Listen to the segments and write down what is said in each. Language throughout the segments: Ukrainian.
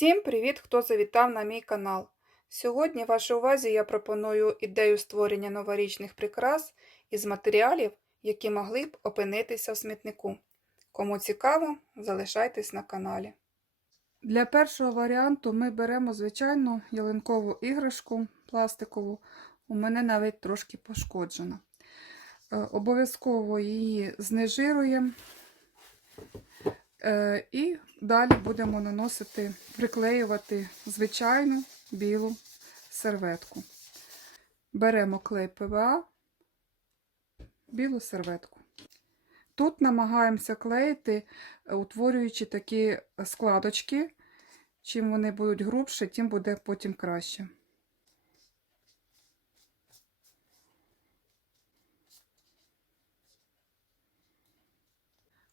Всім привіт, хто завітав на мій канал. Сьогодні вашій увазі я пропоную ідею створення новорічних прикрас із матеріалів, які могли б опинитися в смітнику. Кому цікаво, залишайтесь на каналі. Для першого варіанту ми беремо звичайну ялинкову іграшку пластикову. У мене навіть трошки пошкоджена. Е, Обов'язково її знежируємо. Е, І далі будемо наносити, приклеювати звичайну білу серветку. Беремо клей ПВА, білу серветку. Тут намагаємося клеїти, е, утворюючи такі складочки. Чим вони будуть грубші, тим буде потім краще.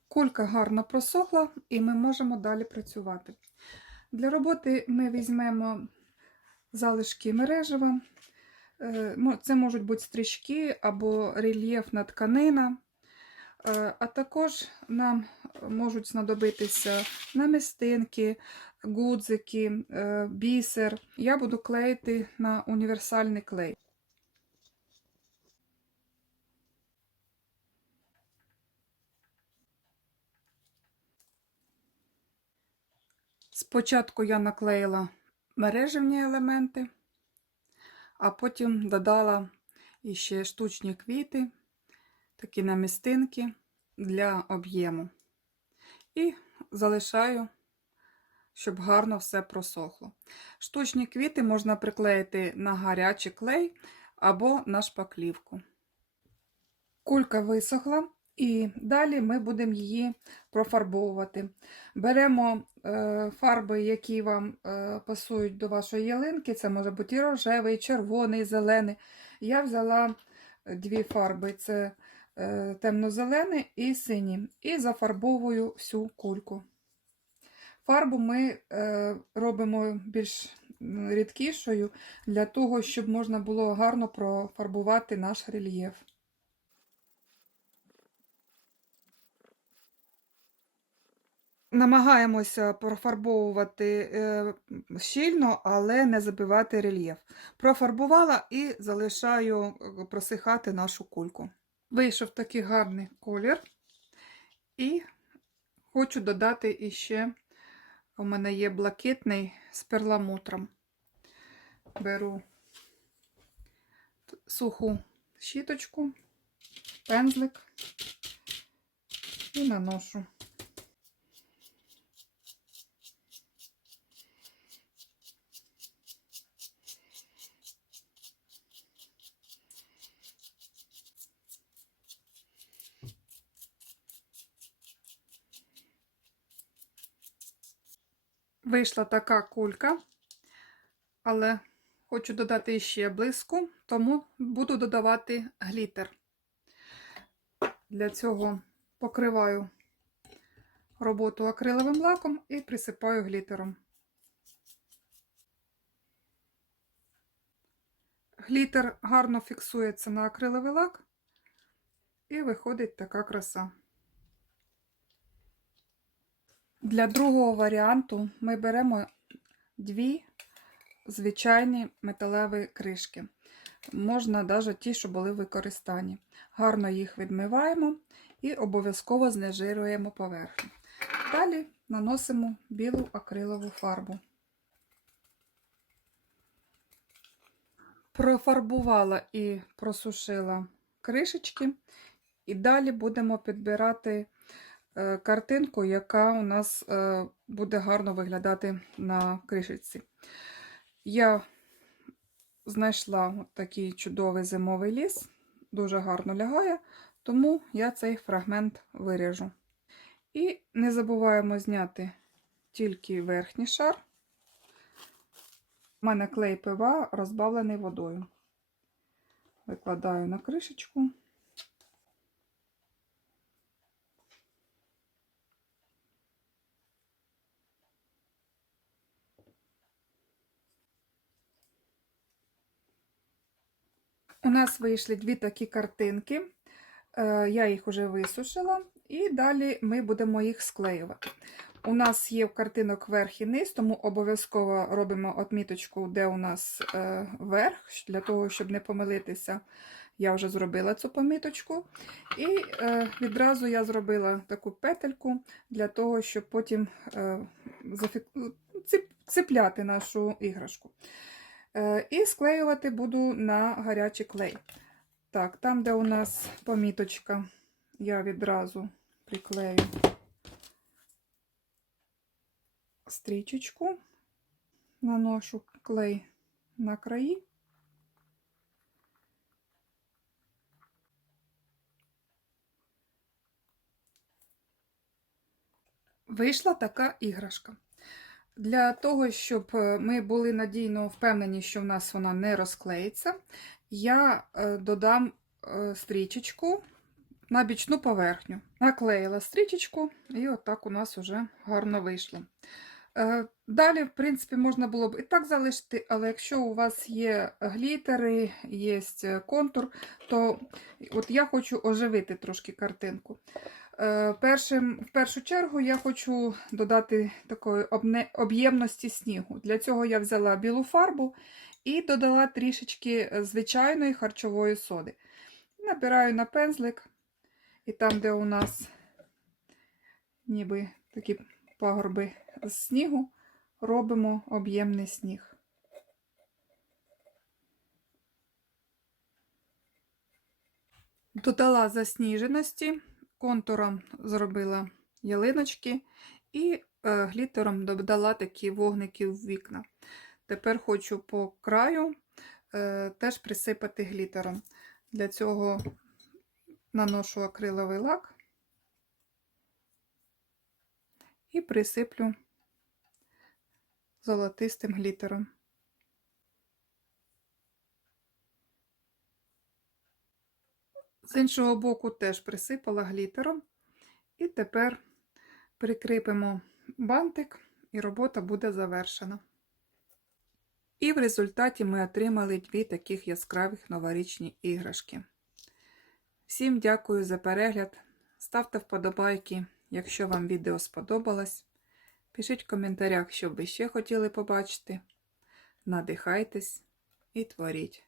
Кулька гарно просохла і ми можемо далі працювати. Для роботи ми візьмемо залишки мережева. Е, Це можуть бути стрічки або рельєфна тканина. Е, А також нам можуть знадобитися намистинки, гудзики, е, бісер. Я буду клеїти на універсальний клей. Спочатку я наклеїла мережевні елементи, а потім додала іще штучні квіти, такі намістинки для об'єму. І залишаю, щоб гарно все просохло. Штучні квіти можна приклеїти на гарячий клей або на шпаклівку. Кулька висохла, і далі ми будемо її профарбовувати. Беремо е, фарби, які вам е, пасують до вашої ялинки. Це може бути і рожевий, червоний, зелений. Я взяла дві фарби: це е, темно-зелений і синій. І зафарбовую всю кульку. Фарбу ми е, робимо більш рідкішою для того, щоб можна було гарно профарбувати наш рельєф. Намагаємося профарбовувати е, щільно, але не забивати рельєф. Профарбувала і залишаю е, просихати нашу кульку. Вийшов такий гарний колір. І хочу додати іще, у мене є блакитний з перламутром. Беру суху щіточку, пензлик і наношу. Вийшла така кулька, але хочу додати ще блиску, тому буду додавати глітер. Для цього покриваю роботу акриловим лаком і присипаю глітером. Глітер гарно фіксується на акриловий лак, і виходить така краса. Для другого варіанту ми беремо дві звичайні металеві кришки. Можна навіть ті, що були в використанні. Гарно їх відмиваємо і обов'язково знежируємо поверхню. Далі наносимо білу акрилову фарбу. Профарбувала і просушила кришечки, і далі будемо підбирати картинку, яка у нас е, буде гарно виглядати на кришечці. Я знайшла такий чудовий зимовий ліс, дуже гарно лягає, тому я цей фрагмент виріжу. І не забуваємо зняти тільки верхній шар. У мене клей ПВА розбавлений водою. Викладаю на кришечку. У нас вийшли дві такі картинки. Е, Я їх вже висушила, і далі ми будемо їх склеювати. У нас є картинок верх і низ, тому обов'язково робимо отміточку, де у нас е, верх, для того, щоб не помилитися. Я вже зробила цю поміточку. І е, відразу я зробила таку петельку для того, щоб потім цепляти нашу іграшку. Е, і склеювати буду на гарячий клей. Так, там, де у нас поміточка, я відразу приклею стрічечку, наношу клей на краї. Вийшла така іграшка. Для того, щоб е, ми були надійно впевнені, що в нас вона не розклеїться, я е, додам е, стрічечку на бічну поверхню. Наклеїла стрічечку, і отак у нас вже гарно вийшло. Далі, в принципі, можна було б і так залишити, але якщо у вас є глітери, є контур, то от я хочу оживити трошки картинку. Е, Першим, в першу чергу я хочу додати такої об'ємності снігу. Для цього я взяла білу фарбу і додала трішечки е, звичайної харчової соди. Набираю на пензлик, і там, де у нас ніби такі пагорби з снігу, робимо об'ємний сніг. Додала засніженості, контуром зробила ялиночки і е, глітером додала такі вогники в вікна. Тепер хочу по краю е, теж присипати глітером. Для цього наношу акриловий лак і присиплю золотистим глітером. З іншого боку теж присипала глітером. І тепер прикріпимо бантик, і робота буде завершена. І в результаті ми отримали дві таких яскравих новорічні іграшки. Всім дякую за перегляд. Ставте вподобайки, якщо вам відео сподобалось. Пишіть в коментарях, що ви ще хотіли побачити. Надихайтесь і творіть.